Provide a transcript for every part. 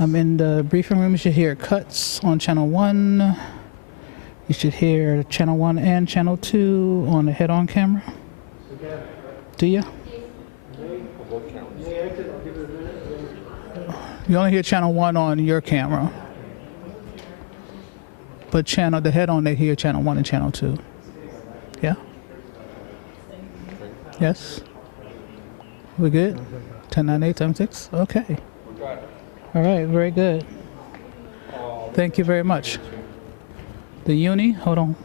I'm in the briefing room. You should hear cuts on channel 1. You should hear channel 1 and channel 2 on the head-on camera. Do you? You only hear channel 1 on your camera. But the head-on, they hear channel 1 and channel 2. Yeah? Yes? We good? 1098 times 6? Okay. All right, very good. Thank you very much. The uni, hold on.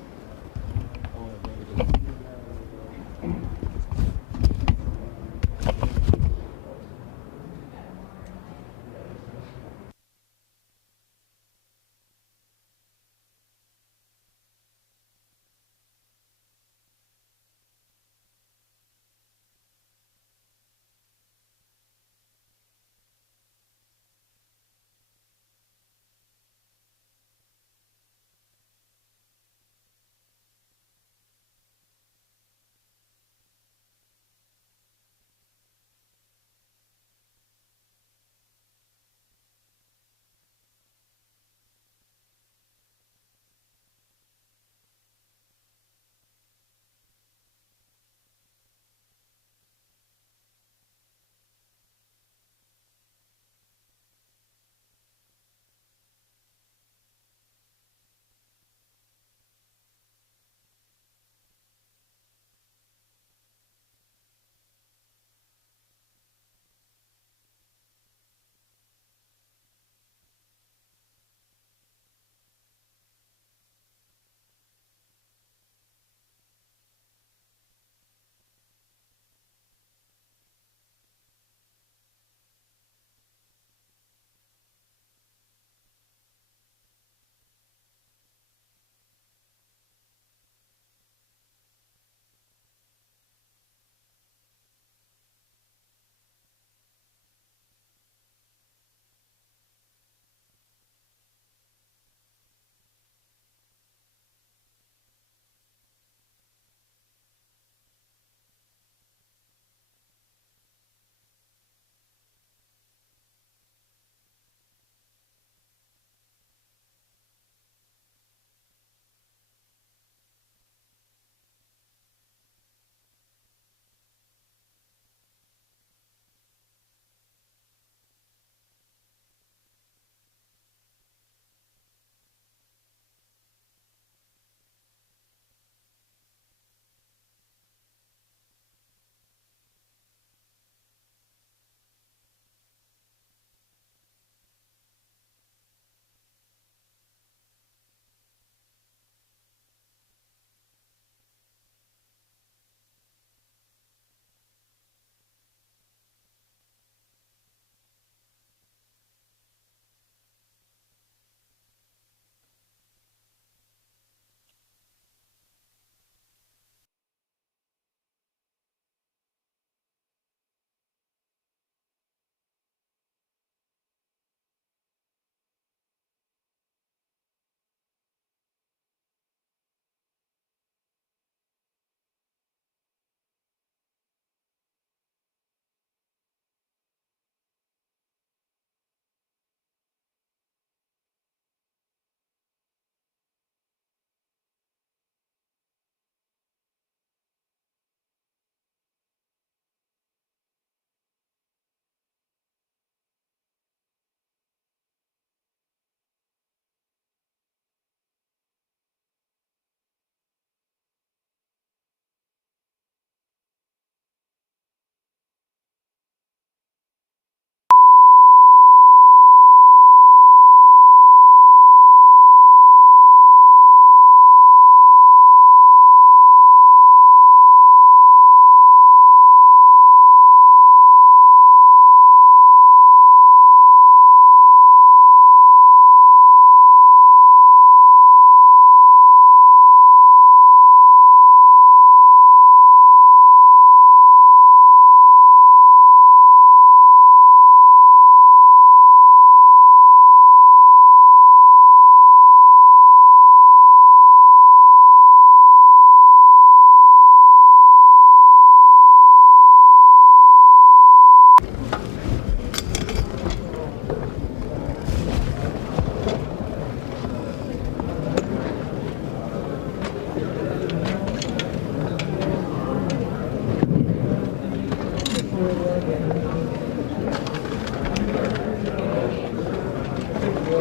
I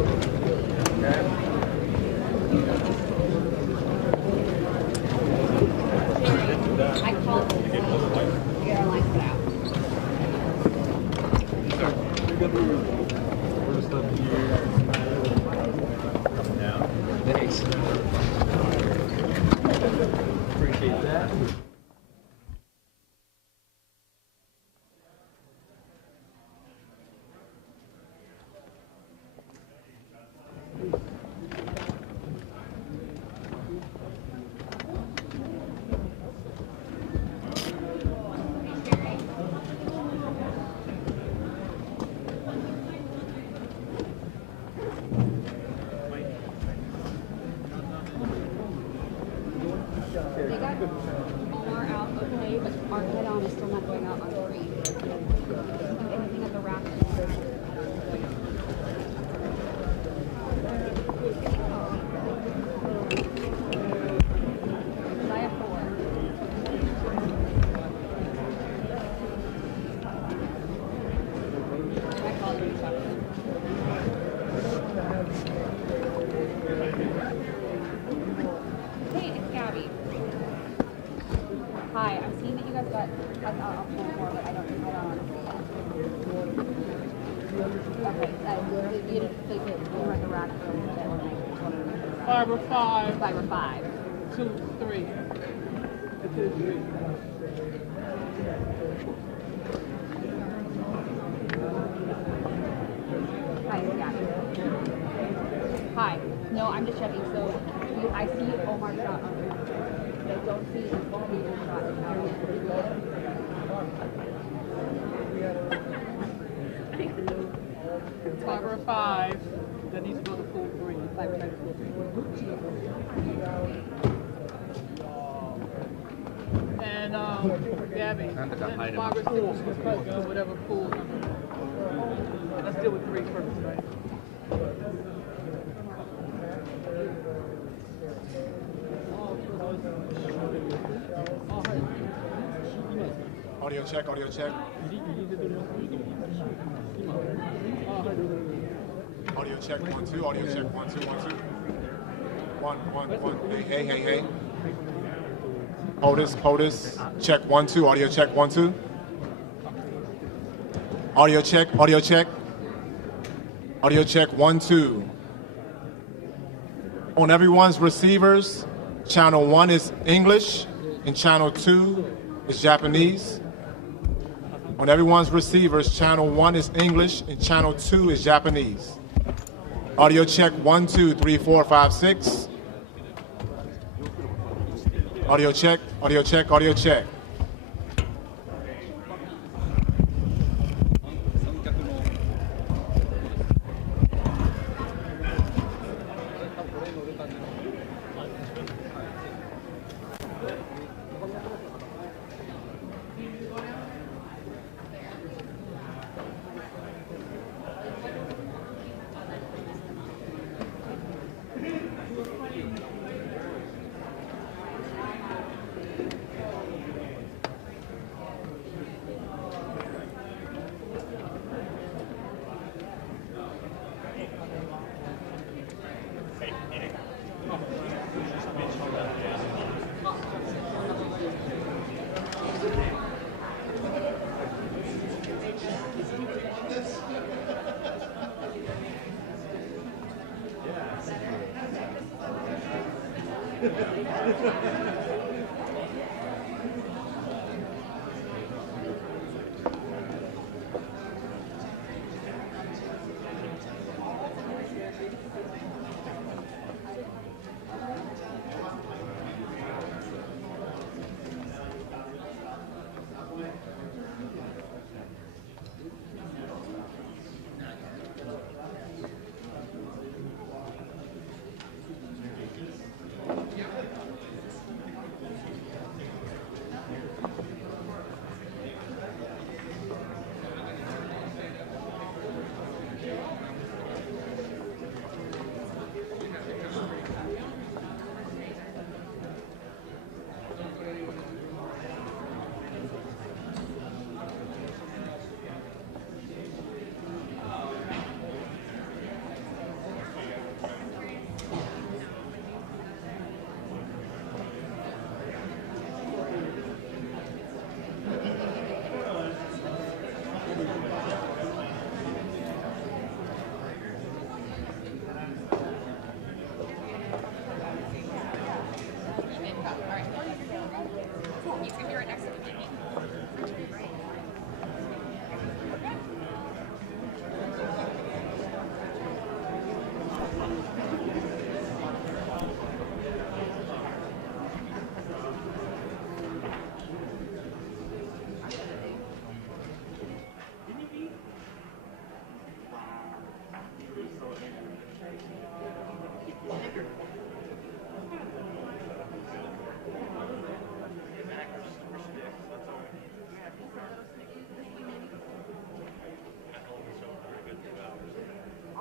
called to get our line put out. Thanks. Appreciate that. They got Omar out okay, but our head on is still not going out on 3. Anything at the rack? I have 4. I called him. Hey, it's Gabby. Hi, I'm seeing that you guys got option 4, but I don't honestly yet. Okay, you didn't place it. You were at the rack for a little bit when I just wanted to make sure the rack. Fiber 5, Fiber 5. 2, 3. Hi, it's Gabby. Hi. No, I'm just checking. So I see Omar shot on 3. But I don't see his shot Fiber 5, that needs to go to pool 3. Fiber 5 to pool 3. And Gabby, fiber 6 to whatever pool number. Let's deal with 3 first, right? Audio check, audio check. Audio check, 1, 2, audio check, 1, 2, 1, 2. 1, 1, 1. Hey. POTUS. Check, 1, 2, audio check, 1, 2. Audio check. Audio check, 1, 2. On everyone's receivers, channel 1 is English and channel 2 is Japanese. On everyone's receivers, channel 1 is English and channel 2 is Japanese. Audio check, 1, 2, 3, 4, 5, 6. Audio check.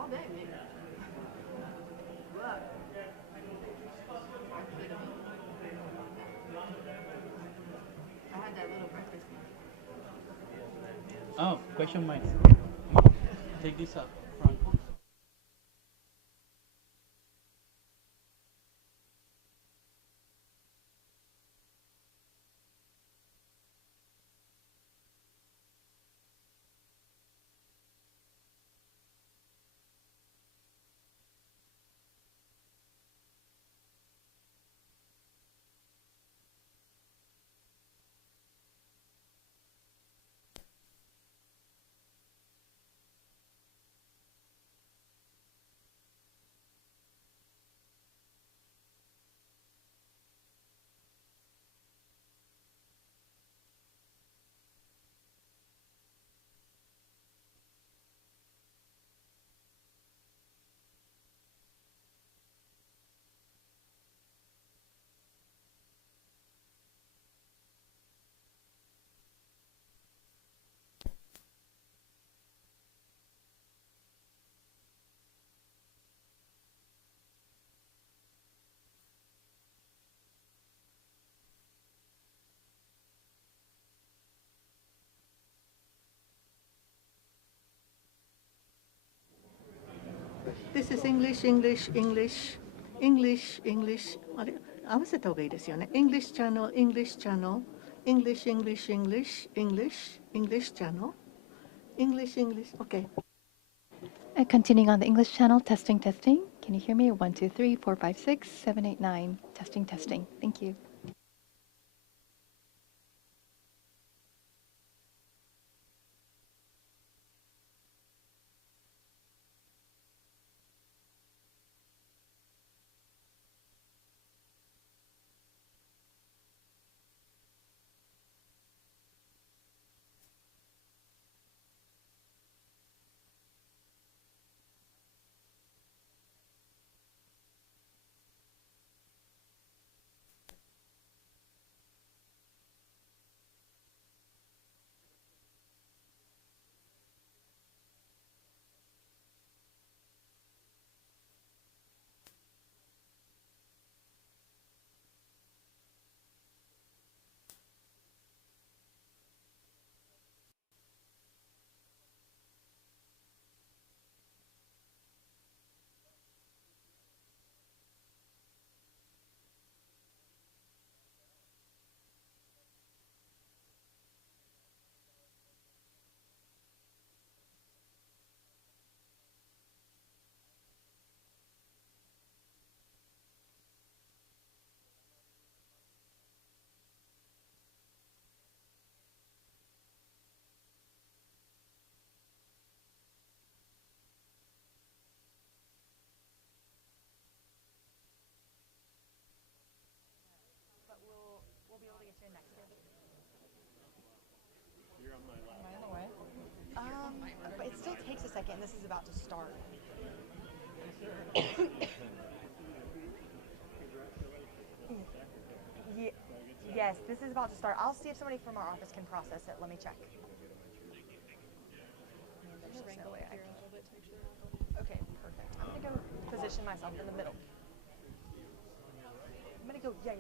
all day, maybe. Look. I had that little breakfast. Oh, question mark. Take this up front. This is English, English, English, English, English. あれ合わせた方がいいですよね。English channel, English channel, English, English, English, English, English channel, English, English. Okay. Continuing on the English channel, testing, testing. Can you hear me? 1, 2, 3, 4, 5, 6, 7, 8, 9. Testing, testing. Thank you. But it still takes a second. This is about to start. Yes, this is about to start. I'll see if somebody from our office can process it. Let me check. There's no way I can. Okay, perfect. I'm gonna go position myself in the middle. I'm gonna go. Yeah.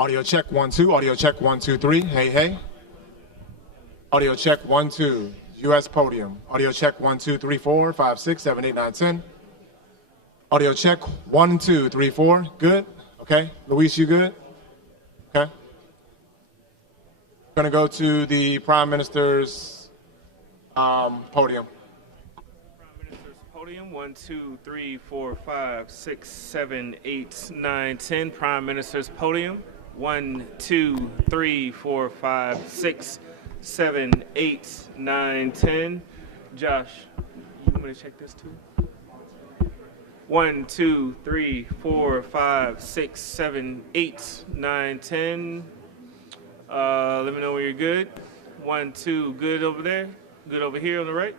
Audio check 1 2. Audio check 1 2 3. Hey hey. Audio check 1 2. U.S. podium. Audio check 1 2 3 4 5 6 7 8 9 10. Audio check 1 2 3 4. Good. Okay. Luis, you good? Okay. Going to go to the Prime Minister's podium. Prime Minister's podium. 1 2 3 4 5 6 7 8 9 10. Prime Minister's podium. 1 2 3 4 5 6 7 8 9 10. Josh, you want me to check this too? 1 2 3 4 5 6 7 8 9 10. Let me know when you're good. 1 2, good over there. Good over here on the right.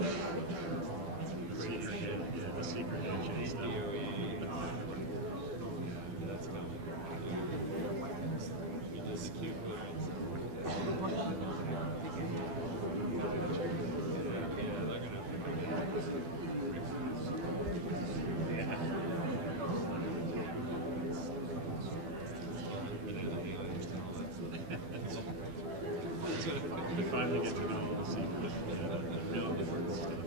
To finally get to know all the secrets, the real important stuff.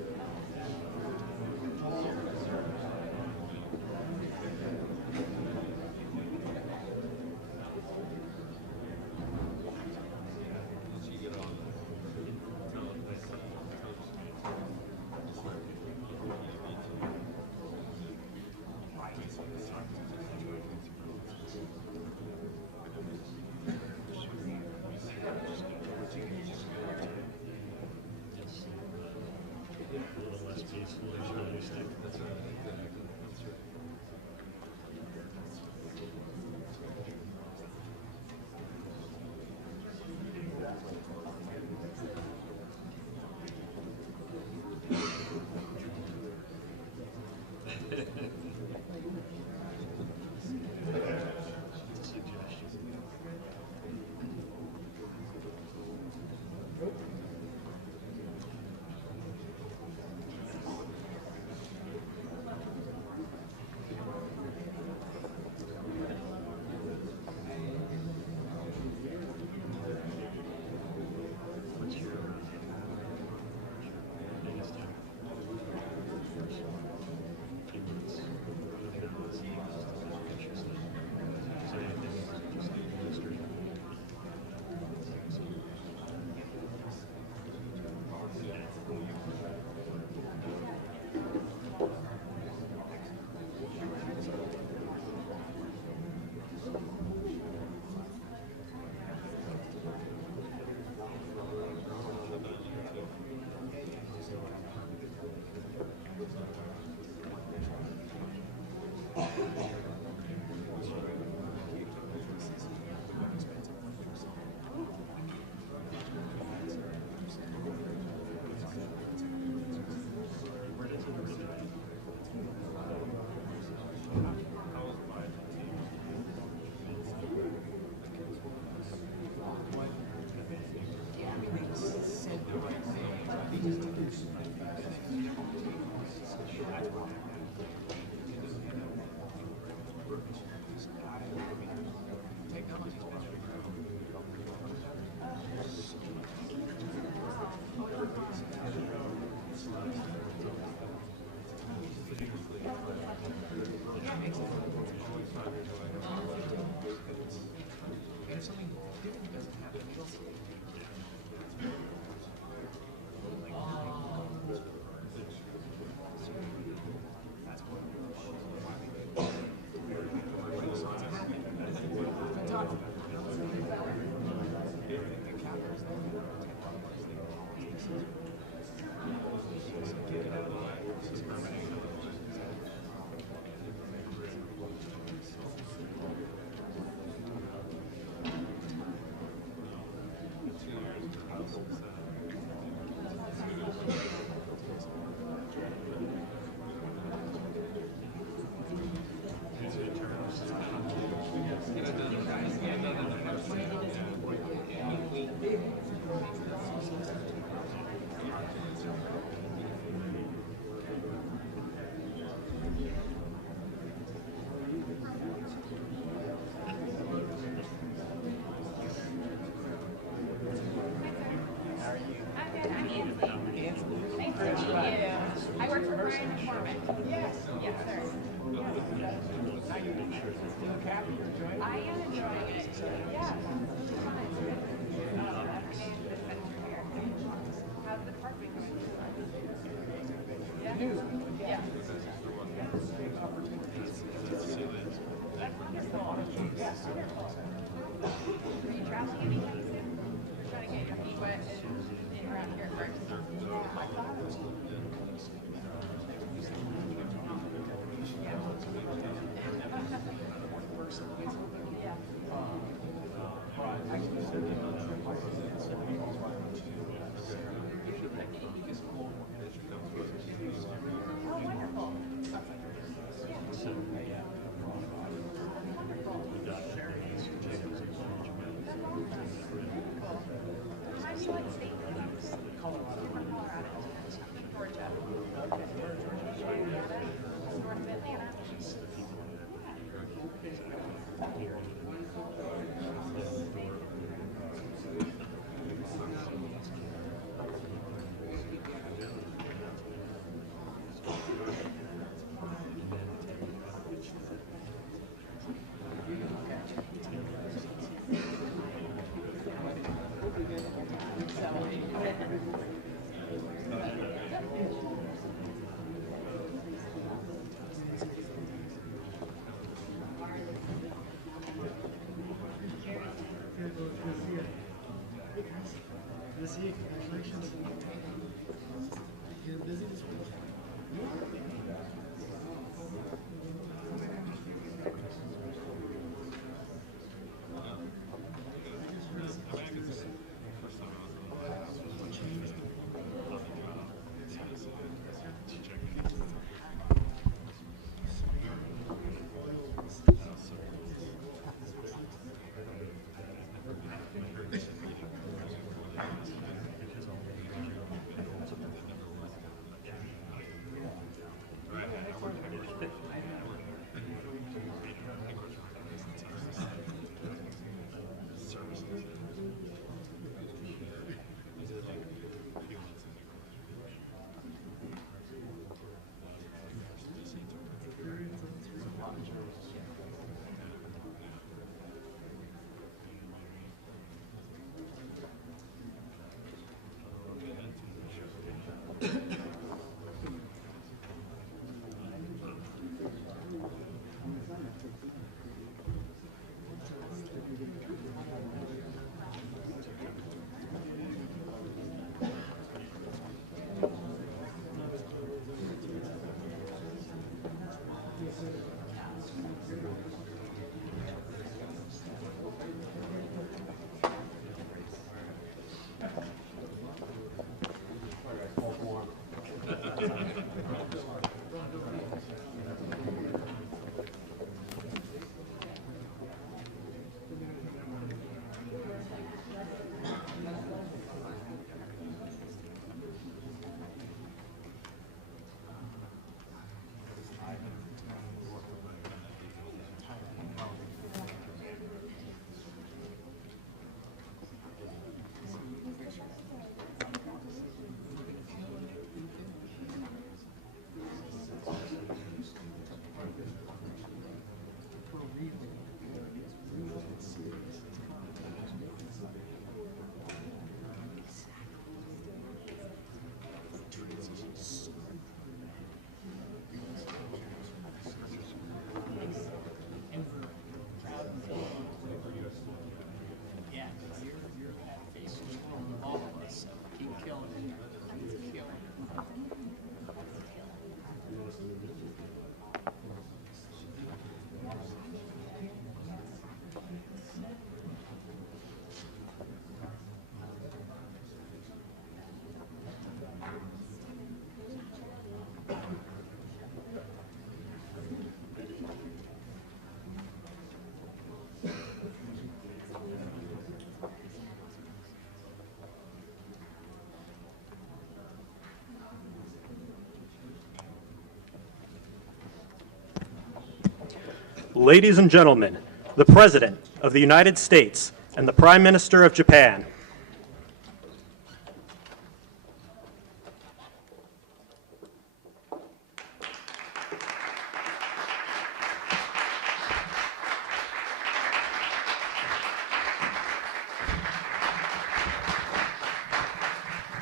Ladies and gentlemen, the President of the United States and the Prime Minister of Japan.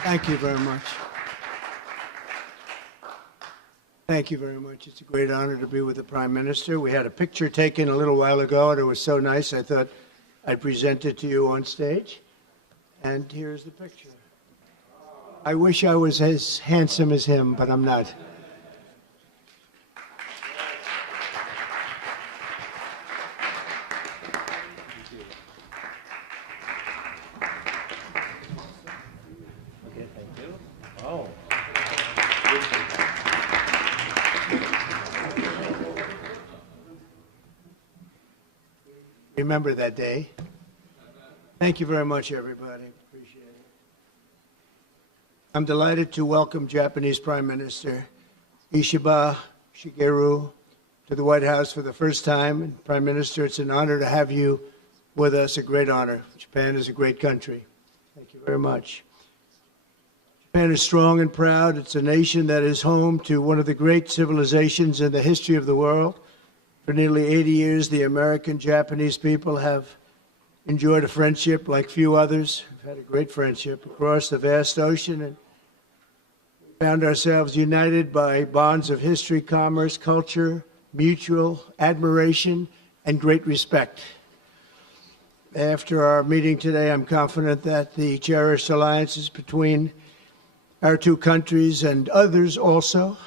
Thank you very much. Thank you very much. It's a great honor to be with the Prime Minister. We had a picture taken a little while ago, and it was so nice, I thought I'd present it to you on stage. And here's the picture. I wish I was as handsome as him, but I'm not. Okay, thank you. Oh. Remember that day. Thank you very much, everybody. Appreciate it. I'm delighted to welcome Japanese Prime Minister Ishiba Shigeru to the White House for the first time. And Prime Minister, it's an honor to have you with us, a great honor. Japan is a great country. Thank you very much. Japan is strong and proud. It's a nation that is home to one of the great civilizations in the history of the world. For nearly 80 years, the American Japanese people have enjoyed a friendship like few others. We've had a great friendship across the vast ocean, and found ourselves united by bonds of history, commerce, culture, mutual admiration, and great respect. After our meeting today, I'm confident that the cherished alliances between our two countries and others also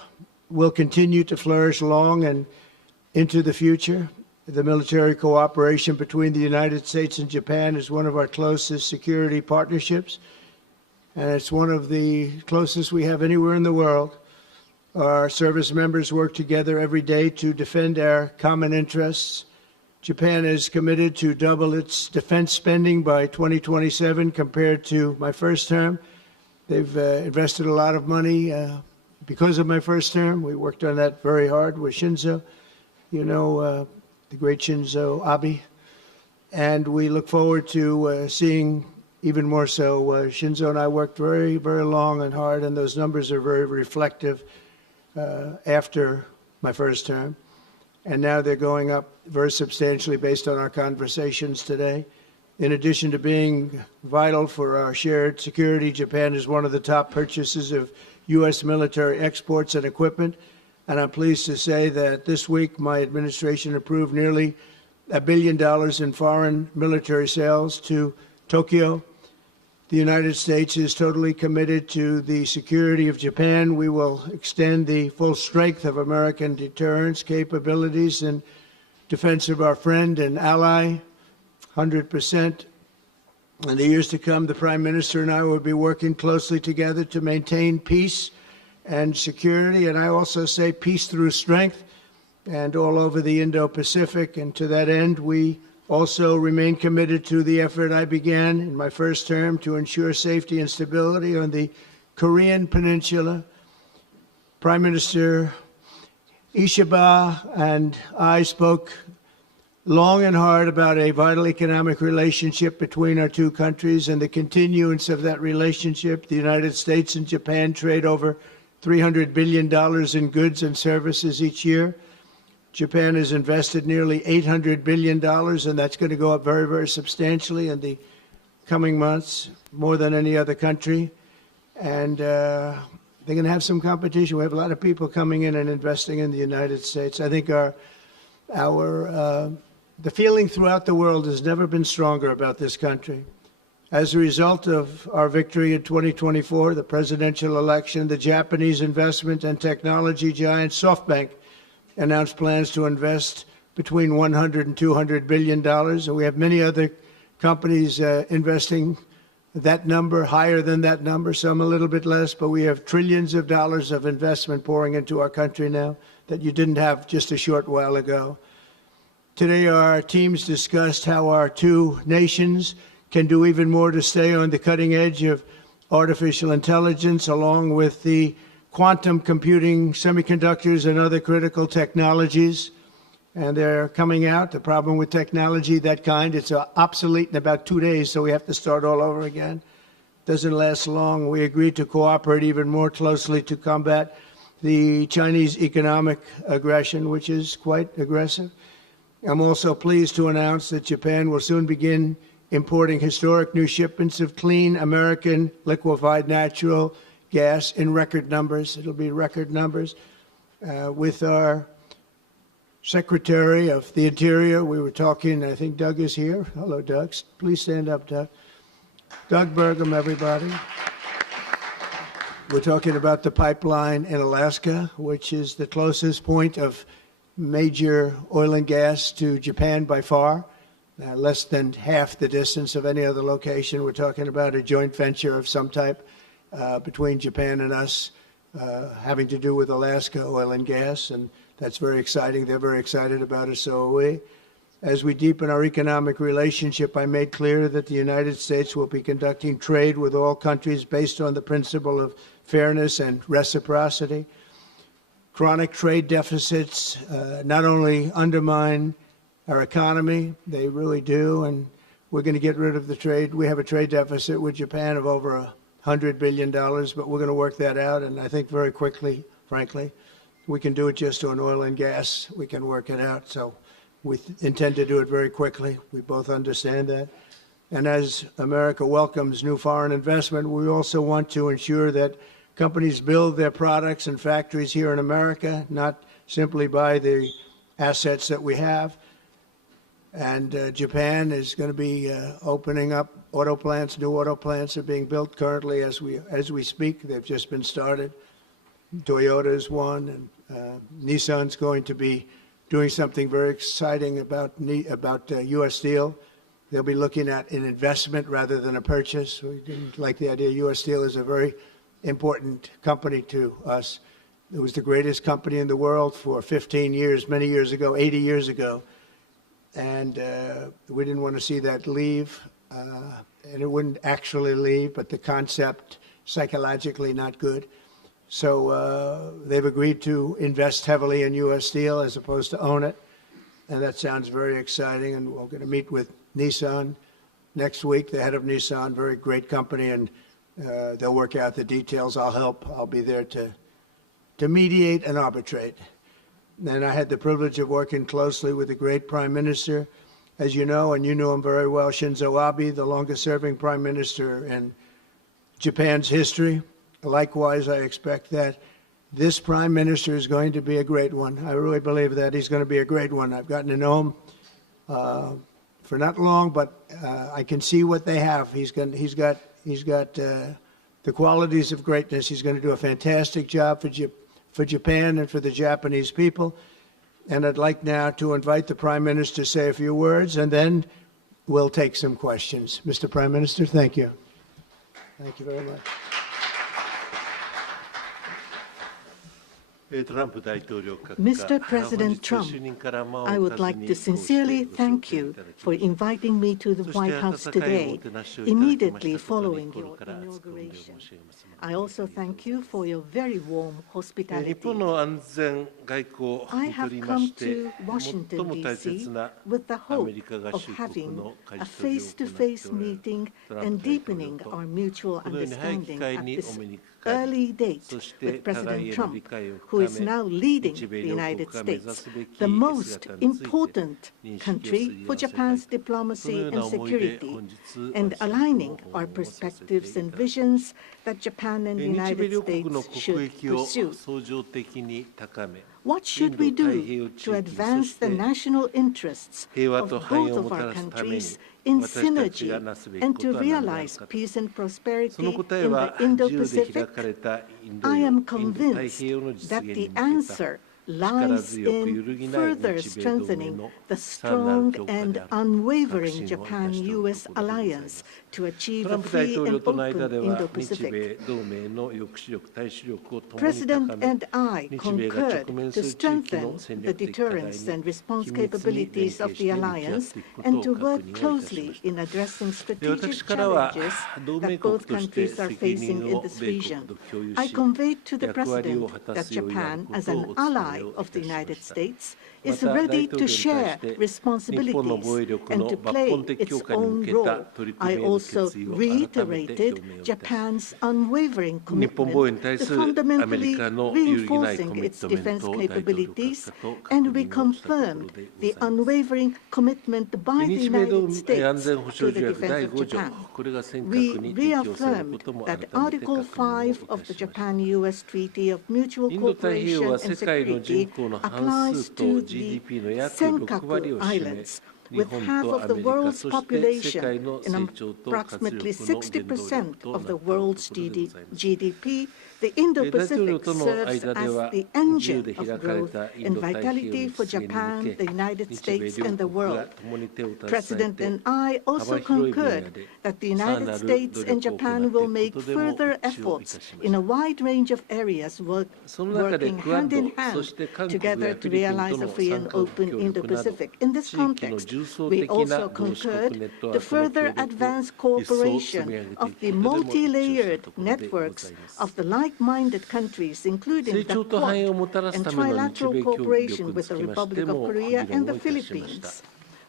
will continue to flourish long and into the future. The military cooperation between the United States and Japan is one of our closest security partnerships, and it's one of the closest we have anywhere in the world. Our service members work together every day to defend our common interests. Japan is committed to double its defense spending by 2027 compared to my first term. They've invested a lot of money because of my first term. We worked on that very hard with Shinzo, the great Shinzo Abe. And we look forward to seeing even more so. Shinzo and I worked very, very long and hard, and those numbers are very reflective after my first term. And now they're going up very substantially based on our conversations today. In addition to being vital for our shared security, Japan is one of the top purchasers of U.S. military exports and equipment. And I'm pleased to say that this week my administration approved nearly $1 billion in foreign military sales to Tokyo. The United States is totally committed to the security of Japan. We will extend the full strength of American deterrence capabilities in defense of our friend and ally, 100%. In the years to come, the Prime Minister and I will be working closely together to maintain peace and security, and I also say peace through strength, and all over the Indo-Pacific. And to that end, we also remain committed to the effort I began in my first term to ensure safety and stability on the Korean Peninsula. Prime Minister Ishiba and I spoke long and hard about a vital economic relationship between our two countries and the continuance of that relationship. The United States and Japan trade over $300 billion in goods and services each year. Japan has invested nearly $800 billion, and that's going to go up very, very substantially in the coming months, more than any other country. And they're going to have some competition. We have a lot of people coming in and investing in the United States. I think the feeling throughout the world has never been stronger about this country. As a result of our victory in 2024, the presidential election, the Japanese investment and technology giant SoftBank announced plans to invest between $100 and $200 billion. And we have many other companies investing that number, higher than that number, some a little bit less, but we have trillions of dollars of investment pouring into our country now that you didn't have just a short while ago. Today, our teams discussed how our two nations can do even more to stay on the cutting edge of artificial intelligence, along with the quantum computing, semiconductors, and other critical technologies. And they're coming out. The problem with technology that kind, it's obsolete in about 2 days, so we have to start all over again. Doesn't last long. We agreed to cooperate even more closely to combat the Chinese economic aggression, which is quite aggressive. I'm also pleased to announce that Japan will soon begin importing historic new shipments of clean American liquefied natural gas in record numbers. It'll be record numbers. With our Secretary of the Interior, we were talking, I think Doug is here. Hello, Doug. Please stand up, Doug. Doug Burgum, everybody. We're talking about the pipeline in Alaska, which is the closest point of major oil and gas to Japan by far. Less than half the distance of any other location. We're talking about a joint venture of some type between Japan and us, having to do with Alaska oil and gas, and that's very exciting. They're very excited about it, so are we. As we deepen our economic relationship, I made clear that the United States will be conducting trade with all countries based on the principle of fairness and reciprocity. Chronic trade deficits not only undermine our economy, they really do, and we're going to get rid of the trade. We have a trade deficit with Japan of over $100 billion, but we're going to work that out, and I think very quickly, frankly. We can do it just on oil and gas. We can work it out, so we intend to do it very quickly. We both understand that. And as America welcomes new foreign investment, we also want to ensure that companies build their products and factories here in America, not simply buy the assets that we have. And Japan is going to be opening up auto plants. New auto plants are being built currently as we speak. They've just been started. Toyota is one, and Nissan's going to be doing something very exciting about U.S. Steel. They'll be looking at an investment rather than a purchase. We didn't like the idea. U.S. Steel is a very important company to us. It was the greatest company in the world for 15 years, many years ago, 80 years ago. And we didn't want to see that leave. And it wouldn't actually leave, but the concept, psychologically not good. So they've agreed to invest heavily in U.S. Steel as opposed to own it. And that sounds very exciting. And we're going to meet with Nissan next week, the head of Nissan, very great company, and they'll work out the details. I'll help. I'll be there to mediate and arbitrate. And I had the privilege of working closely with the great Prime Minister, as you know, and you know him very well, Shinzo Abe, the longest-serving Prime Minister in Japan's history. Likewise, I expect that this Prime Minister is going to be a great one. I really believe that he's going to be a great one. I've gotten to know him for not long, but I can see what they have. He's got the qualities of greatness. He's going to do a fantastic job for Japan and for the Japanese people. And I'd like now to invite the Prime Minister to say a few words, and then we'll take some questions. Mr. Prime Minister, thank you. Thank you very much. Mr. President Trump, I would like to sincerely thank you for inviting me to the White House today, immediately following your inauguration. I also thank you for your very warm hospitality. I have come to Washington, D.C. with the hope of having a face-to-face meeting and deepening our mutual understanding at this early date with President Trump, who is now leading the United States, the most important country for Japan's diplomacy and security, and aligning our perspectives and visions that Japan and the United States should pursue. What should we do to advance the national interests of both of our countries in synergy and to realize peace and prosperity in the Indo-Pacific? I am convinced that the answer lies in further strengthening the strong and unwavering Japan-U.S. alliance to achieve a free and open Indo-Pacific. President and I concurred to strengthen the deterrence and response capabilities of the alliance and to work closely in addressing strategic challenges that both countries are facing in this region. I conveyed to the President that Japan, as an ally of the United States, is ready to share responsibilities and to play its own role. I also reiterated Japan's unwavering commitment to fundamentally reinforcing its defense capabilities, and we confirmed the unwavering commitment by the United States to the defense of Japan. We reaffirmed that Article 5 of the Japan-U.S. Treaty of Mutual Cooperation and Security applies to the Senkaku Islands. With half of the world's population and approximately 60% of the world's GDP, the Indo-Pacific serves as the engine of growth and vitality for Japan, the United States, and the world. President and I also concurred that the United States and Japan will make further efforts in a wide range of areas, working hand in hand together to realize a free and open Indo-Pacific. In this context, we also concurred to further advance cooperation of the multi-layered networks of the like-minded countries, including the Quad and trilateral cooperation with the Republic of Korea and the Philippines.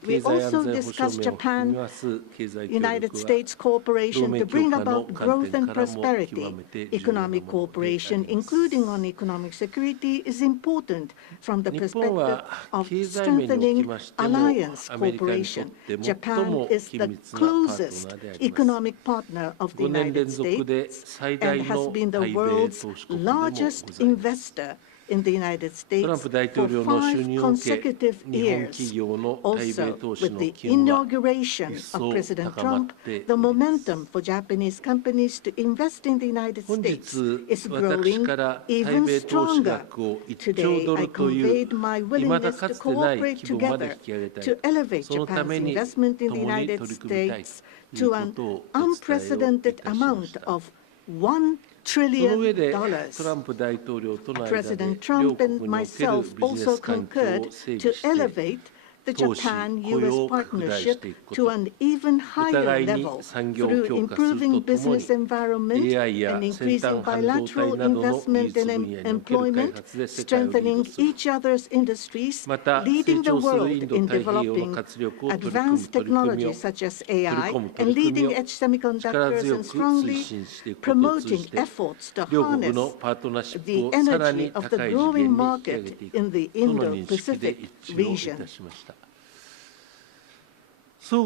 We also discussed Japan-United States cooperation to bring about growth and prosperity. Economic cooperation, including on economic security, is important from the perspective of strengthening alliance cooperation. Japan is the closest economic partner of the United States and has been the world's largest investor in the United States for 5 consecutive years. Also, with the inauguration of President Trump, the momentum for Japanese companies to invest in the United States is growing even stronger. Today, I conveyed my willingness to cooperate together to elevate Japan's investment in the United States to an unprecedented amount of $1 trillion. President Trump and myself also concurred to elevate the Japan-U.S. partnership to an even higher level through improving business environment and increasing bilateral investment and employment, strengthening each other's industries, leading the world in developing advanced technologies such as AI and leading-edge semiconductors, and strongly promoting efforts to harness the energy of the growing market in the Indo-Pacific region. We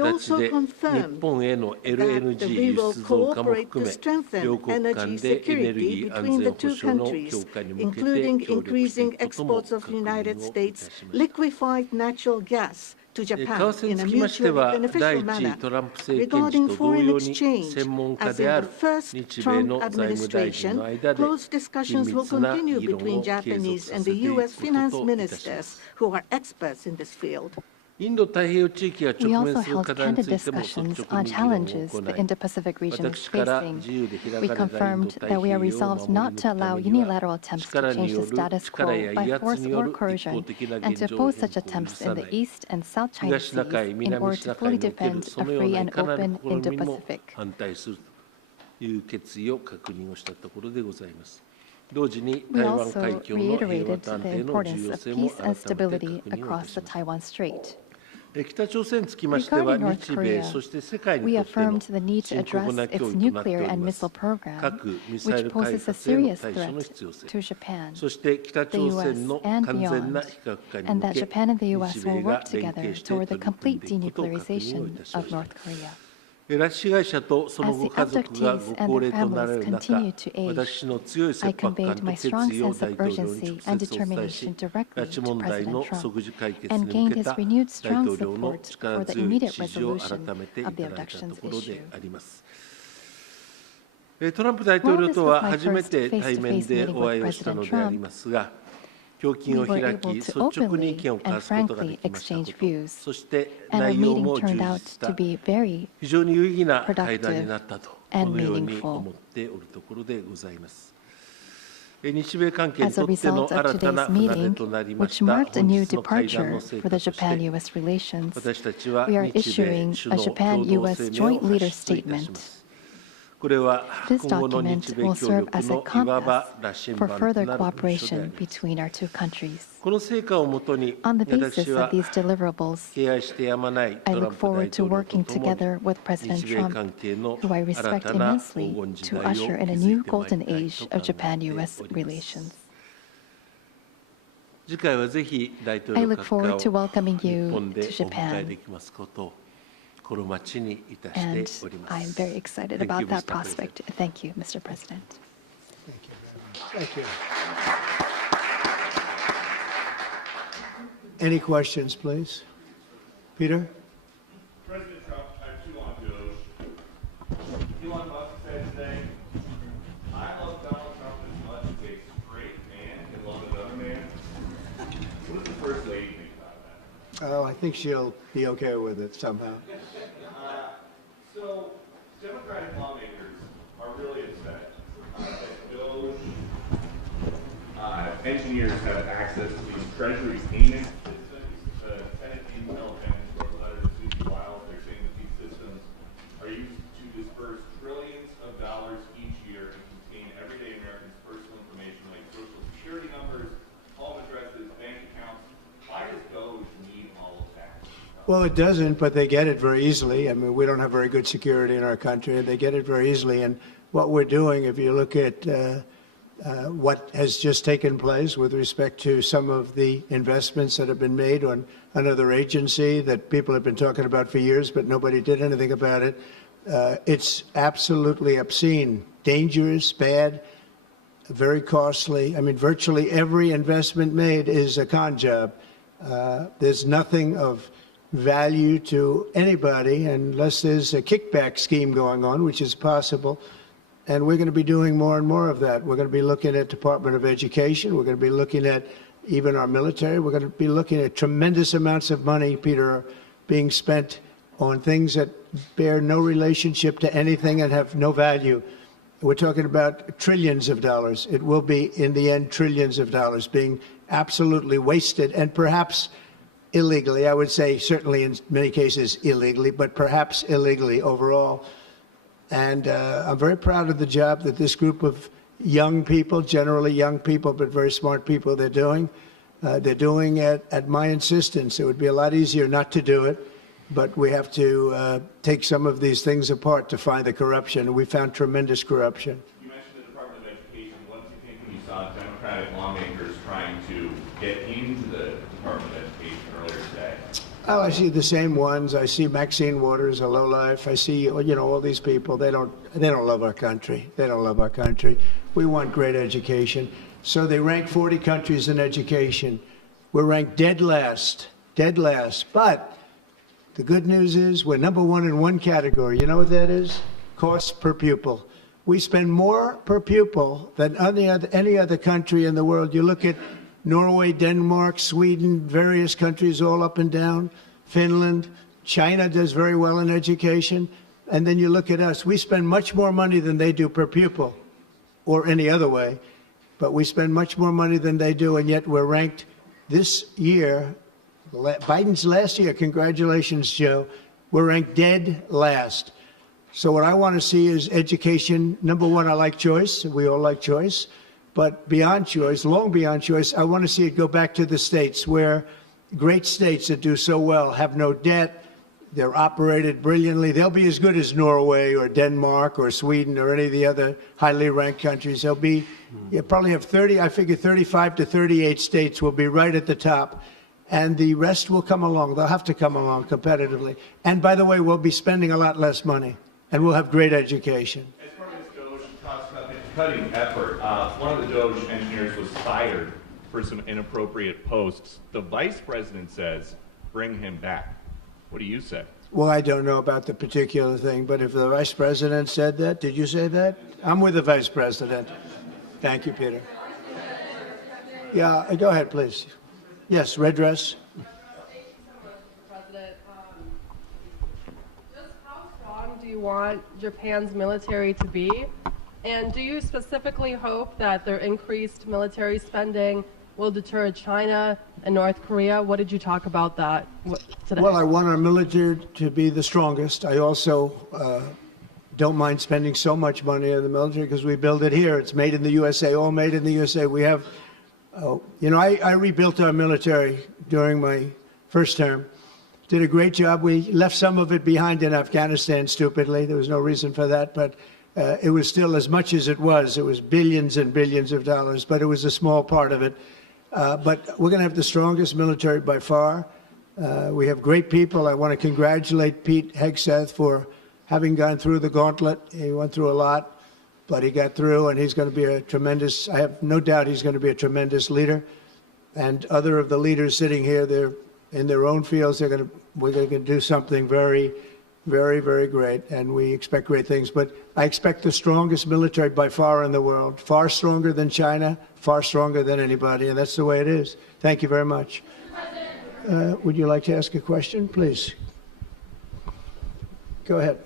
also confirmed that we will cooperate to strengthen energy security between the two countries, including increasing exports of the United States liquefied natural gas to Japan in a mutually beneficial manner. Regarding foreign exchange, as in the first Trump administration, close discussions will continue between Japanese and the U.S. finance ministers who are experts in this field. We also held candid discussions on challenges the Indo-Pacific region is facing. We confirmed that we are resolved not to allow unilateral attempts to change the status quo by force or coercion, and to oppose such attempts in the East and South China Seas in order to fully defend a free and open Indo-Pacific. We also reiterated the importance of peace and stability across the Taiwan Strait. Regarding North Korea, we affirmed the need to address its nuclear and missile program, which poses a serious threat to Japan, the U.S., and beyond, and that Japan and the U.S. will work together toward the complete denuclearization of North Korea. As the abductees and their families continue to age, I conveyed my strong sense of urgency and determination directly to President Trump and gained his renewed strong support for the immediate resolution of the abductions issue. While this was my first face-to-face meeting with President Trump, we were able to openly and frankly exchange views, and our meeting turned out to be very productive and meaningful. As a result of today's meeting, which marked a new departure for the Japan-U.S. relations, we are issuing a Japan-U.S. Joint Leader Statement. This document will serve as a compass for further cooperation between our two countries. On the basis of these deliverables, I look forward to working together with President Trump, who I respect immensely, to usher in a new golden age of Japan-U.S. relations. I look forward to welcoming you to Japan, and I'm very excited about that prospect. Thank you, Mr. President. Thank you. Thank you. Any questions, please? Peter? President Trump, I have two on DOGE. Elon Musk said today, I love Donald Trump as much as a straight man can love another man. What does the First Lady think about that? Oh, I think she'll be okay with it somehow. So, Democratic lawmakers are really upset that DOGE engineers have access to these Treasury payment systems. The Senate Intel Defense wrote a letter to Susan Wiles. They're saying that these systems are used to disperse trillions of dollars each year and contain everyday Americans' personal information like social security numbers, home addresses, bank accounts. Why does DOGE need all of that? Well, it doesn't, but they get it very easily. I mean, we don't have very good security in our country, and they get it very easily. And what we're doing, if you look at what has just taken place with respect to some of the investments that have been made on another agency that people have been talking about for years, but nobody did anything about it, it's absolutely obscene, dangerous, bad, very costly. I mean, virtually every investment made is a con job. There's nothing of value to anybody unless there's a kickback scheme going on, which is possible. And we're going to be doing more and more of that. We're going to be looking at Department of Education. We're going to be looking at even our military. We're going to be looking at tremendous amounts of money, Peter, being spent on things that bear no relationship to anything and have no value. We're talking about trillions of dollars. It will be, in the end, trillions of dollars being absolutely wasted and perhaps illegally. I would say certainly in many cases illegally, but perhaps illegally overall. And I'm very proud of the job that this group of young people, generally young people, but very smart people, they're doing. They're doing it at my insistence. It would be a lot easier not to do it, but we have to take some of these things apart to find the corruption. And we found tremendous corruption. You mentioned the Department of Education. What do you think when you saw Democratic lawmakers trying to get into the Department of Education earlier today? Oh, I see the same ones. I see Maxine Waters, a lowlife. I see, all these people. They don't love our country. They don't love our country. We want great education. So they rank 40 countries in education. We're ranked dead last. But the good news is we're number one in one category. You know what that is? Cost per pupil. We spend more per pupil than any other country in the world. You look at Norway, Denmark, Sweden, various countries all up and down, Finland, China does very well in education. And then you look at us, we spend much more money than they do per pupil or any other way, but we spend much more money than they do, and yet we're ranked this year, Biden's last year, congratulations, Joe, we're ranked dead last. So what I want to see is education. Number one, I like choice. We all like choice. But beyond choice, long beyond choice, I want to see it go back to the states where great states that do so well have no debt. They're operated brilliantly. They'll be as good as Norway or Denmark or Sweden or any of the other highly ranked countries. They'll be, probably have 35 to 38 states will be right at the top. And the rest will come along. They'll have to come along competitively. And by the way, we'll be spending a lot less money and we'll have great education. As part of this DOGE cost-cutting effort, one of the DOGE engineers was fired for some inappropriate posts. The vice president says, bring him back. What do you say? Well, I don't know about the particular thing, but if the vice president said that, did you say that? I'm with the vice president. Thank you, Peter. Yeah, go ahead, please. Yes, red dress. President, just how strong do you want Japan's military to be? And do you specifically hope that their increased military spending will deter China and North Korea? What did you talk about that today? Well, I want our military to be the strongest. I also don't mind spending so much money in the military because we build it here. It's made in the USA, all made in the USA. We have, I rebuilt our military during my first term. Did a great job. We left some of it behind in Afghanistan, stupidly. There was no reason for that, but it was still as much as it was. It was billions and billions of dollars, but it was a small part of it. But we're going to have the strongest military by far. We have great people. I want to congratulate Pete Hegseth for having gone through the gauntlet. He went through a lot, but he got through, and he's going to be a tremendous, I have no doubt he's going to be a tremendous leader. And other of the leaders sitting here, they're in their own fields. We're going to do something very, very, very great, and we expect great things. But I expect the strongest military by far in the world, far stronger than China, far stronger than anybody, and that's the way it is. Thank you very much. Would you like to ask a question, please? Go ahead.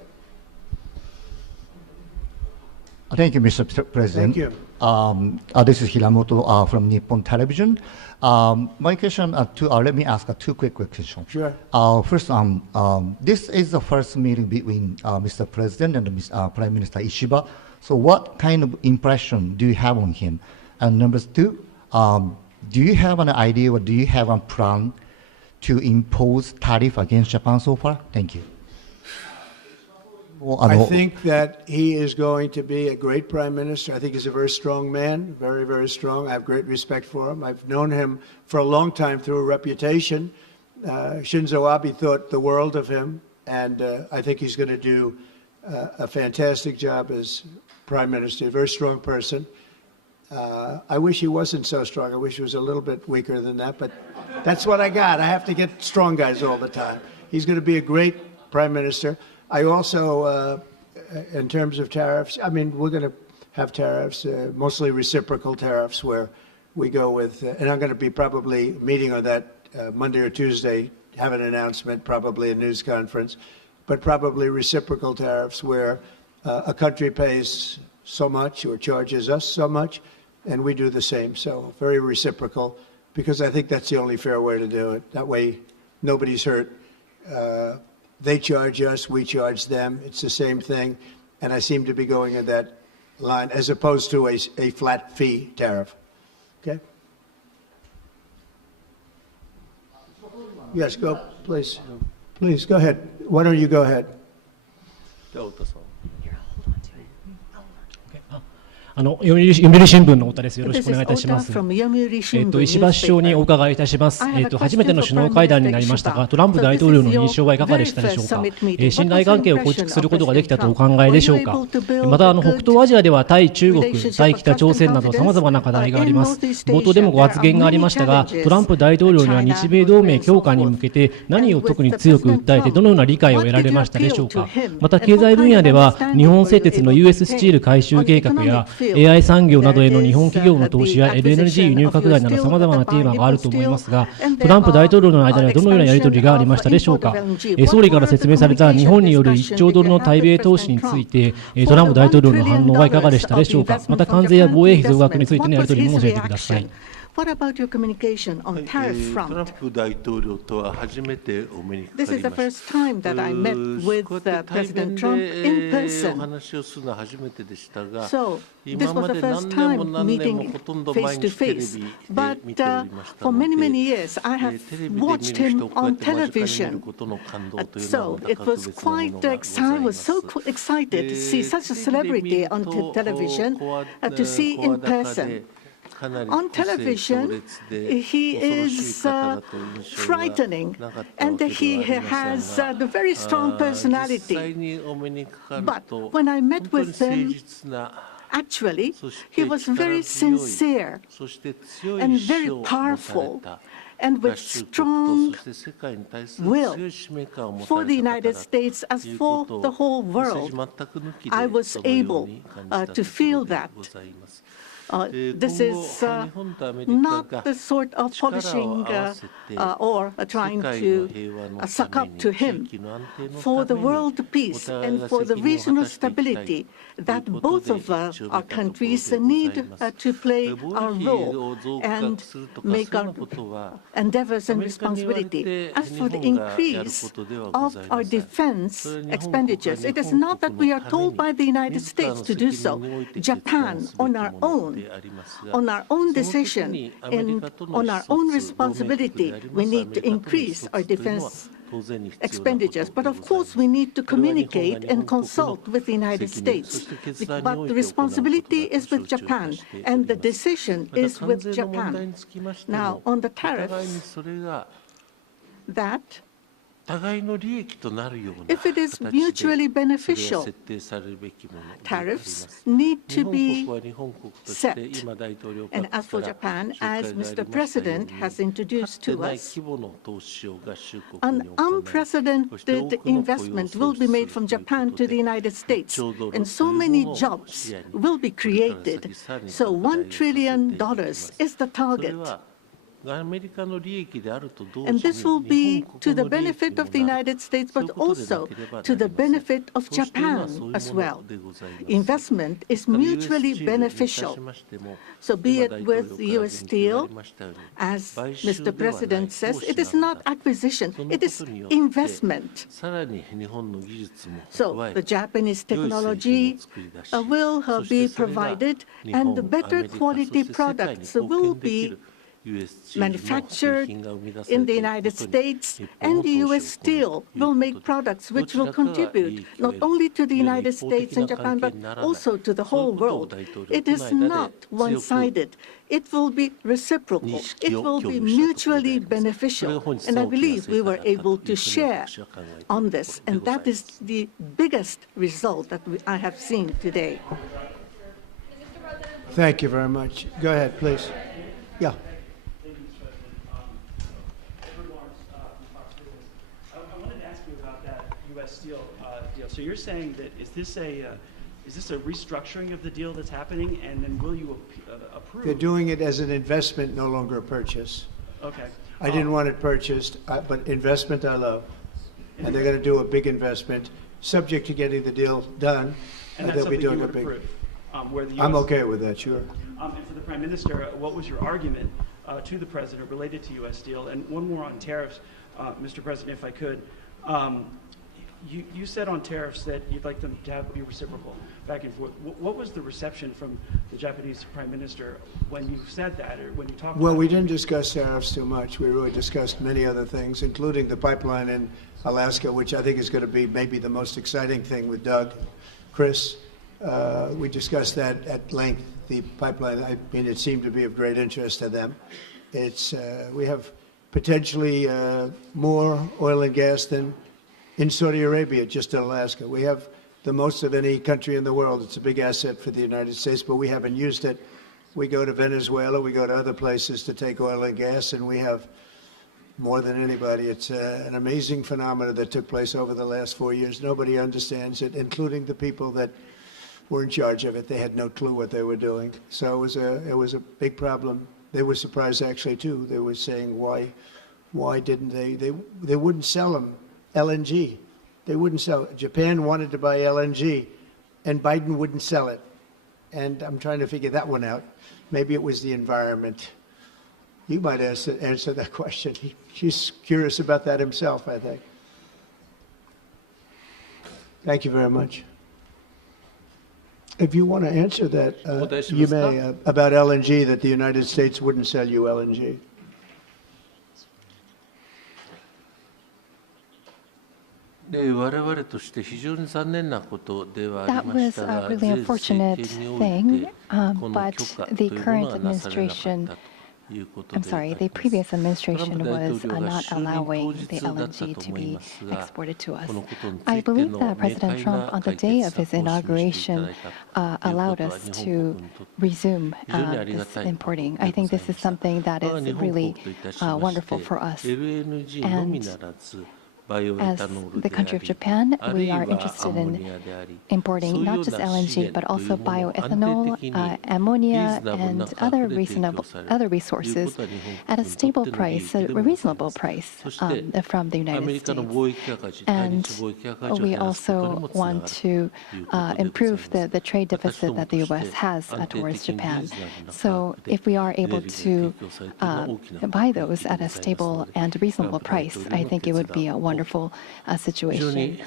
Thank you, Mr. President. Thank you. This is Hiramoto from Nippon Television. My question, let me ask two quick questions. Sure. First, this is the first meeting between Mr. President and Prime Minister Ishiba. So what kind of impression do you have on him? And number two, do you have an idea or do you have a plan to impose tariff against Japan so far? Thank you. I think that he is going to be a great prime minister. I think he's a very strong man, very, very strong. I have great respect for him. I've known him for a long time through a reputation. Shinzo Abe thought the world of him, and I think he's going to do a fantastic job as prime minister. A very strong person. I wish he wasn't so strong. I wish he was a little bit weaker than that, but that's what I got. I have to get strong guys all the time. He's going to be a great prime minister. I also, in terms of tariffs, I mean, we're going to have tariffs, mostly reciprocal tariffs, where we go with, and I'm going to be probably meeting on that Monday or Tuesday, have an announcement, probably a news conference, but probably reciprocal tariffs where a country pays so much or charges us so much, and we do the same. So very reciprocal, because I think that's the only fair way to do it. That way, nobody's hurt. They charge us, we charge them. It's the same thing. And I seem to be going in that line as opposed to a flat fee tariff. Okay? Yes, go, please. Please, go ahead. Why don't you go ahead? 読売新聞の太田です。よろしくお願いいたします。石破首相にお伺いいたします。初めての首脳会談になりましたが、トランプ大統領の印象はいかがでしたでしょうか。信頼関係を構築することができたとお考えでしょうか。また北東アジアでは対中国、対北朝鮮などさまざまな課題があります。冒頭でもご発言がありましたが、トランプ大統領には日米同盟強化に向けて何を特に強く訴えてどのような理解を得られましたでしょうか。また経済分野では日本製鉄の US スチール回収計画やAI 産業などへの日本企業の投資や LNG 輸入拡大などさまざまなテーマがあると思いますが、トランプ大統領の間ではどのようなやり取りがありましたでしょうか。総理から説明された日本による1兆ドルの対米投資について、トランプ大統領の反応はいかがでしたでしょうか。また関税や防衛費増額についてのやり取りも教えてください。What about your communication on tariff front? This is the first time that I met with President Trump in person. So this was the first time meeting face to face. But for many, many years, I have watched him on television. So it was quite exciting. I was so excited to see such a celebrity on television, to see in person. On television, he is frightening, and he has a very strong personality. But when I met with him, actually, he was very sincere and very powerful, and with strong will for the United States as for the whole world. I was able to feel that. This is not the sort of polishing or trying to suck up to him. For the world peace and for the regional stability that both of our countries need to play our role and make our endeavors and responsibility. As for the increase of our defense expenditures, it is not that we are told by the United States to do so. Japan, on our own decision and on our own responsibility, we need to increase our defense expenditures. But of course, we need to communicate and consult with the United States. But the responsibility is with Japan, and the decision is with Japan. Now, on the tariffs, that if it is mutually beneficial, tariffs need to be set. And as for Japan, as Mr. President has introduced to us, an unprecedented investment will be made from Japan to the United States, and so many jobs will be created. So $1 trillion is the target. And this will be to the benefit of the United States, but also to the benefit of Japan as well. Investment is mutually beneficial. So be it with U.S. Steel, as Mr. President says, it is not acquisition, it is investment. So the Japanese technology will be provided, and the better quality products will be manufactured in the United States, and the U.S. steel will make products which will contribute not only to the United States and Japan, but also to the whole world. It is not one-sided. It will be reciprocal. It will be mutually beneficial. And I believe we were able to share on this. And that is the biggest result that I have seen today. Thank you very much. Go ahead, please. Yeah. I wanted to ask you about that U.S. Steel deal. So you're saying that is this a restructuring of the deal that's happening, and then will you approve? They're doing it as an investment, no longer a purchase. Okay. I didn't want it purchased, but investment I love. And they're going to do a big investment, subject to getting the deal done. And that's they'll be something doing you a would big. approve? Where the US, I'm okay with that, sure. And for the Prime Minister, what was your argument to the President related to U.S. Steel? And one more on tariffs, Mr. President, if I could. You said on tariffs that you'd like them to be reciprocal, back and forth. What was the reception from the Japanese Prime Minister when you said that, or when you talked Well, about we didn't discuss tariffs too much. We really discussed many other things, including the pipeline in Alaska, which I think is going to be maybe the most exciting thing with Doug, Chris. We discussed that at length, the pipeline. I mean, it seemed to be of great interest to them. It's, we have potentially more oil and gas than in Saudi Arabia, just in Alaska. We have the most of any country in the world. It's a big asset for the United States, but we haven't used it. We go to Venezuela, we go to other places to take oil and gas, and we have more than anybody. It's an amazing phenomenon that took place over the last 4 years. Nobody understands it, including the people that were in charge of it. They had no clue what they were doing. So it was a big problem. They were surprised actually too. They were saying why didn't they wouldn't sell them LNG. They wouldn't sell it. Japan wanted to buy LNG and Biden wouldn't sell it. And I'm trying to figure that one out. Maybe it was the environment. You might answer that question. He's curious about that himself, I think. Thank you very much. If you want to answer that, you may, about LNG, that the United States wouldn't sell you LNG. That was a really unfortunate thing, but the current administration, the previous administration was not allowing the LNG to be exported to us. I believe that President Trump, on the day of his inauguration, allowed us to resume this importing. I think this is something that is really wonderful for us. And as the country of Japan, we are interested in importing not just LNG, but also bioethanol, ammonia, and other resources at a stable price, a reasonable price from the United States. And we also want to improve the trade deficit that the U.S. has towards Japan. So if we are able to buy those at a stable and reasonable price, I think it would be a wonderful situation.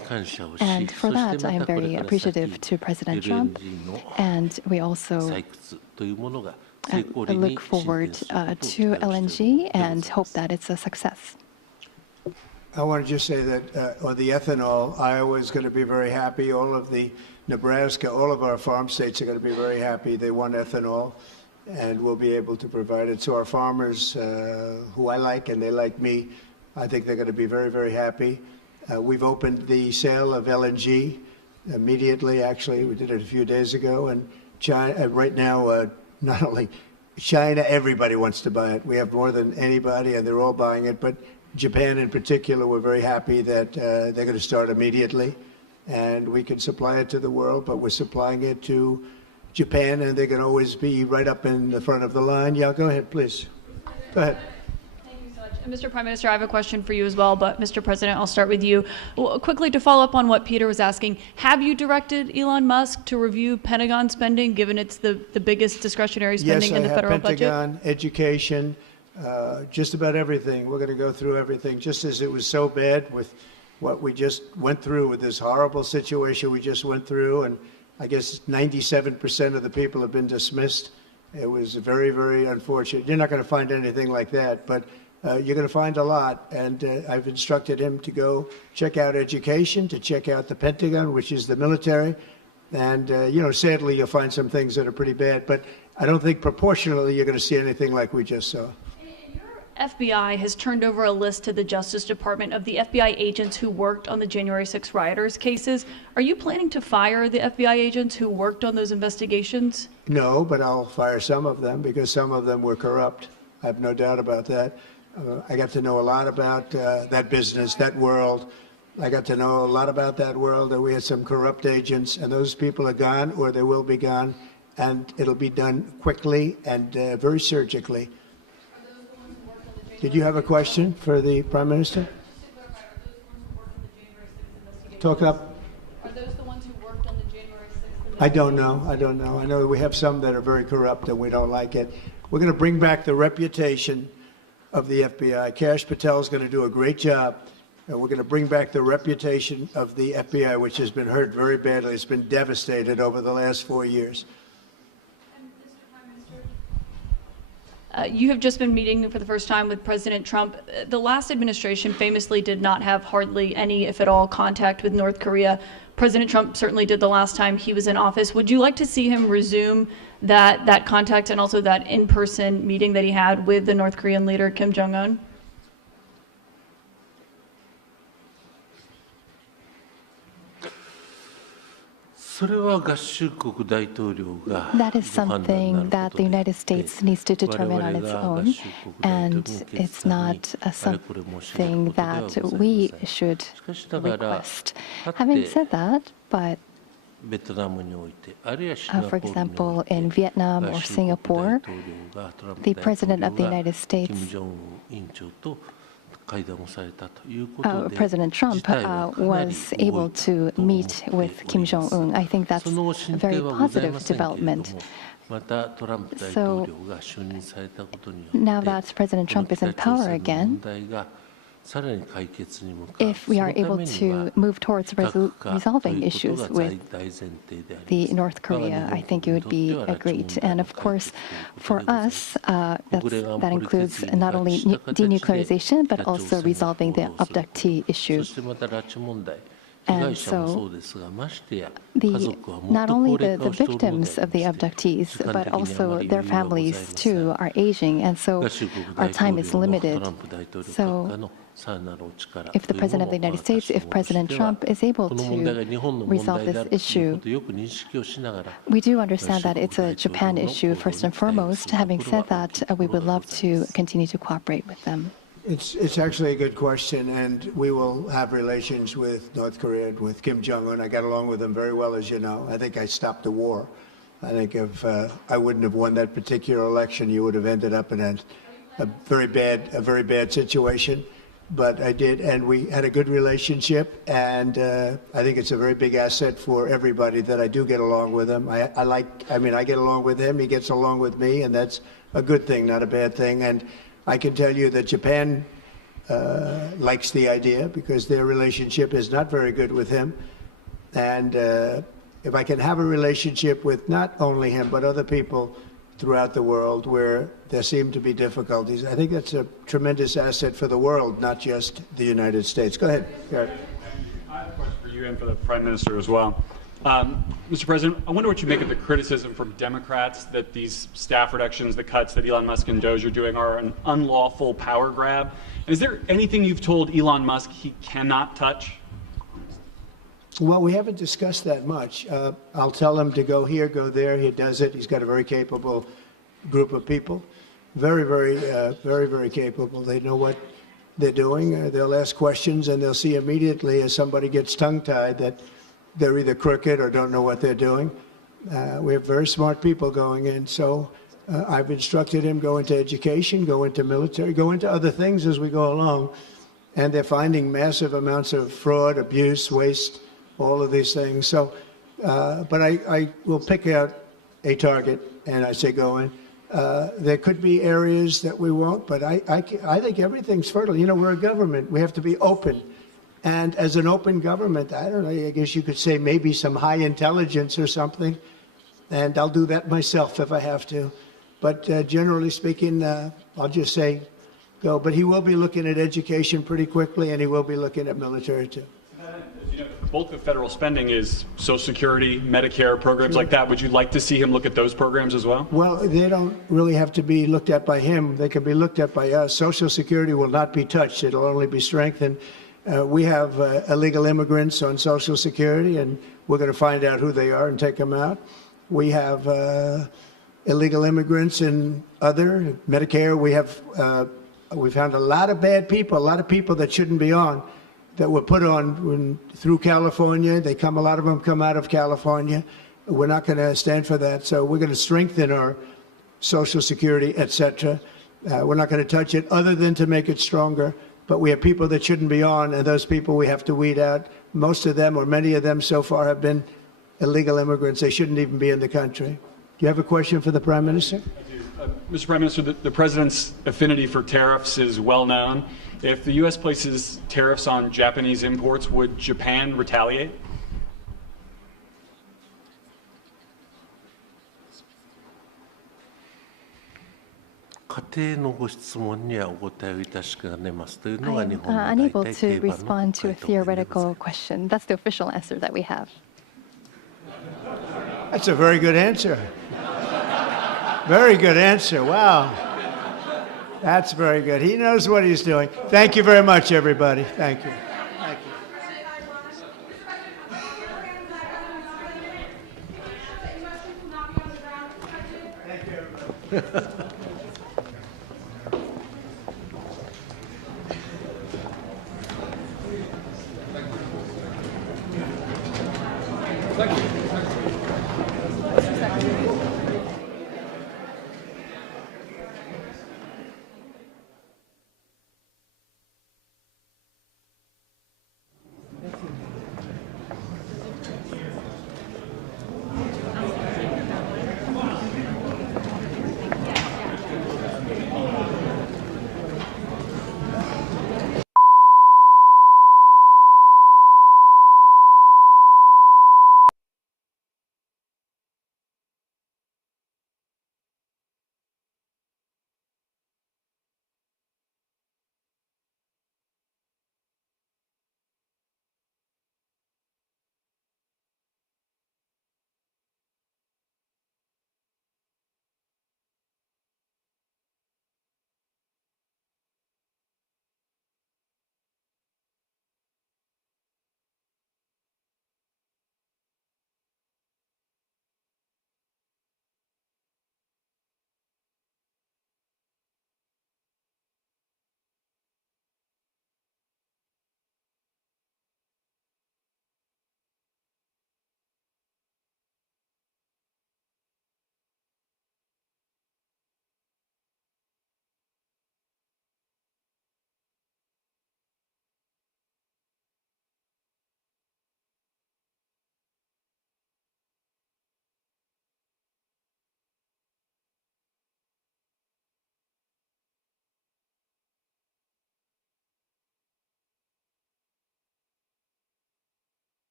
And for that, I am very appreciative to President Trump, and we also look forward to LNG and hope that it's a success. I want to just say that on the ethanol, Iowa is going to be very happy. All of the Nebraska, all of our farm states are going to be very happy. They want ethanol, and we'll be able to provide it. So our farmers, who I like and they like me, I think they're going to be very, very happy. We've opened the sale of LNG immediately. Actually, we did it a few days ago. And China, right now, not only China, everybody wants to buy it. We have more than anybody, and they're all buying it. But Japan in particular, we're very happy that they're going to start immediately. And we can supply it to the world, but we're supplying it to Japan, and they can always be right up in the front of the line. Yeah, go ahead, please. Go ahead. Mr. Prime Minister, I have a question for you as well, but Mr. President, I'll start with you. Well, quickly to follow up on what Peter was asking, have you directed Elon Musk to review Pentagon spending, given it's the biggest discretionary spending in the federal budget? Yes, I have Pentagon, education, just about everything. We're going to go through everything, just as it was so bad with what we just went through with this horrible situation we just went through, and I guess 97% of the people have been dismissed. It was very, very unfortunate. You're not going to find anything like that, but you're going to find a lot. And I've instructed him to go check out education, to check out the Pentagon, which is the military. And, sadly, you'll find some things that are pretty bad. But I don't think proportionally you're going to see anything like we just saw. FBI has turned over a list to the Justice Department of the FBI agents who worked on the January 6 rioters cases. Are you planning to fire the FBI agents who worked on those investigations? No, but I'll fire some of them because some of them were corrupt. I have no doubt about that. I got to know a lot about that business, that world. I got to know a lot about that world, and we had some corrupt agents, and those people are gone or they will be gone, and it'll be done quickly and very surgically. Did you have a question for the Prime Minister? Talk up. Are those the ones who worked on the January 6th? I don't know. I know we have some that are very corrupt and we don't like it. We're going to bring back the reputation of the FBI. Kash Patel is going to do a great job. And we're going to bring back the reputation of the FBI, which has been hurt very badly. It's been devastated over the last 4 years. You have just been meeting for the first time with President Trump. The last administration famously did not have hardly any, if at all, contact with North Korea. President Trump certainly did the last time he was in office. Would you like to see him resume that contact and also that in-person meeting that he had with the North Korean leader, Kim Jong-un? That is something that the United States needs to determine on its own, and it's not something that we should request. Having said that, but for example, in Vietnam or Singapore, the President of the United States, President Trump was able to meet with Kim Jong-un. I think that's a very positive development. So now that President Trump is in power again, if we are able to move towards resolving issues with the North Korea, I think it would be great. And of course, for us, that includes not only denuclearization, but also resolving the abductee issue. And so not only the victims of the abductees, but also their families too are aging, and so our time is limited. So if the President of the United States, if President Trump is able to resolve this issue, we do understand that it's a Japan issue first and foremost. Having said that, we would love to continue to cooperate with them. It's actually a good question, and we will have relations with North Korea, with Kim Jong-un. I got along with him very well, as you know. I think I stopped the war. I think if I wouldn't have won that particular election, you would have ended up in a very bad situation. But I did, and we had a good relationship, and I think it's a very big asset for everybody that I do get along with him. I get along with him, he gets along with me, and that's a good thing, not a bad thing. And I can tell you that Japan likes the idea because their relationship is not very good with him. And if I can have a relationship with not only him, but other people throughout the world where there seem to be difficulties, I think that's a tremendous asset for the world, not just the United States. Go ahead. I have a question for you and for the Prime Minister as well. Mr. President, I wonder what you make of the criticism from Democrats that these staff reductions, the cuts that Elon Musk and Doge are doing are an unlawful power grab. And is there anything you've told Elon Musk he cannot touch? Well, we haven't discussed that much. I'll tell him to go here, go there. He does it. He's got a very capable group of people. Very capable. They know what they're doing. They'll ask questions, and they'll see immediately as somebody gets tongue-tied that they're either crooked or don't know what they're doing. We have very smart people going in. So I've instructed him go into education, go into military, go into other things as we go along. And they're finding massive amounts of fraud, abuse, waste, all of these things. So, but I will pick out a target and I say go in. There could be areas that we won't, but I think everything's fertile. You know, we're a government. We have to be open. And as an open government, I don't know, I guess you could say maybe some high intelligence or something. And I'll do that myself if I have to. But generally speaking, I'll just say go. But he will be looking at education pretty quickly, and he will be looking at military too. You know, bulk of federal spending is Social Security, Medicare, programs like that. Would you like to see him look at those programs as well? Well, they don't really have to be looked at by him. They can be looked at by us. Social Security will not be touched. It'll only be strengthened. We have illegal immigrants on Social Security, and we're going to find out who they are and take them out. We have illegal immigrants in other Medicare. We've found a lot of bad people, a lot of people that shouldn't be on, that were put on through California. A lot of them come out of California. We're not going to stand for that. So we're going to strengthen our Social Security, etc. We're not going to touch it other than to make it stronger. But we have people that shouldn't be on, and those people we have to weed out. Most of them, or many of them so far, have been illegal immigrants. They shouldn't even be in the country. Do you have a question for the Prime Minister? I do. Mr. Prime Minister, the President's affinity for tariffs is well known. If the U.S. places tariffs on Japanese imports, would Japan retaliate? I am unable to respond to a theoretical question. That's the official answer that we have. That's a very good answer. Very good answer. Wow. That's very good. He knows what he's doing. Thank you very much, everybody. Thank you. Thank you.